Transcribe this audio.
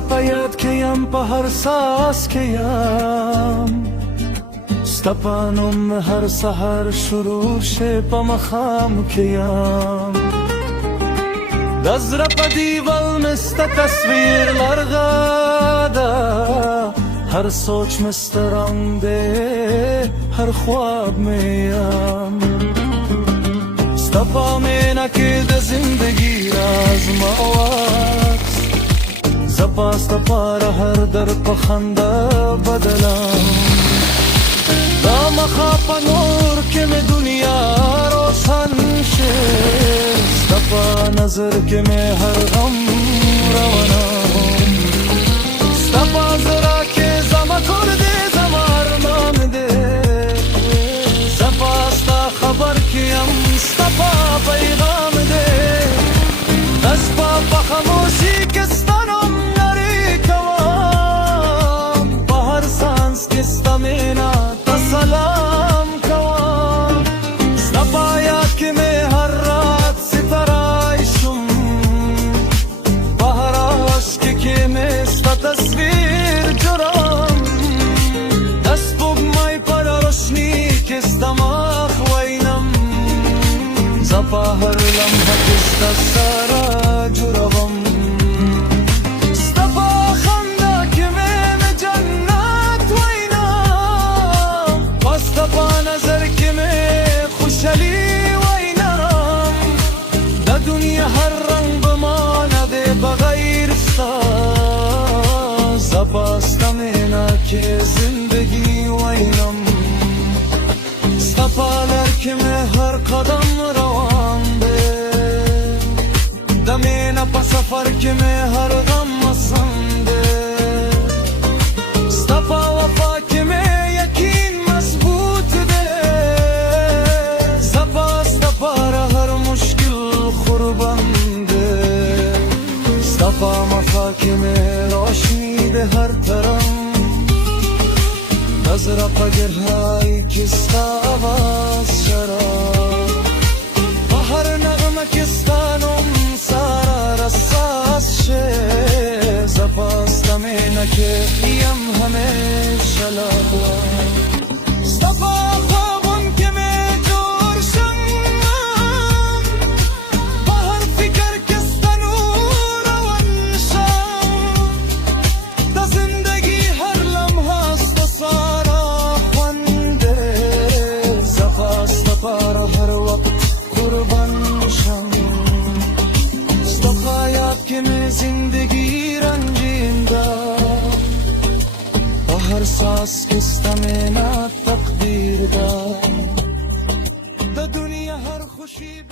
پید کیم په هر ساس کیم ستپانم هر سحر شروع شه په مخام کیم دزر په دیوال مست تصویر لرغاده هر سوچ مست رنگ ده هر خواب میم ستپا مینا که ده زندگی راز موات زپا ستپا را هر در پخنده بدلم دا مخاپا نور که می دنیا روشن شه ستپا نظر که می هر غم روانم ستپا زرا که زما کرده زما ارمان ده زپا ستا خبر کیم ستپا پیغام ده دسپا پا خموشی کستانم نری کوام پا هر سانس کستا مینا سلام کوام ستپا یاد که می هر رات سترایشم با هر عشقی که می ستا تصویر جرام دست بوگ مای پر روشنی که ستماخ وینم زپا هر لمحه کستا سارا جرام هر رنگ بمانده بغیر ستا زپا ستمینا که زندگی وینم ستپا لرکه می هر قدم روان ده دمینا پا سفر که می هر غم مسنده ستپا وفا که می یقین مضبوط ده زپا ستپا را هر مشکل قربان ستپا مخاکم روشنی به هر طرف نظر پا گرهای کستا آواز شراب با هر نغمه کستانم سارا رساس شه زپا ستمینه که یم همیشه لابا ستپا خوابم که می جورشم با هر فکر کستانو هر وقت قربان شم ستپا یاد که می زندگی رنجینده با هر ساس کستمینا تقدیر ده دنیا هر خوشی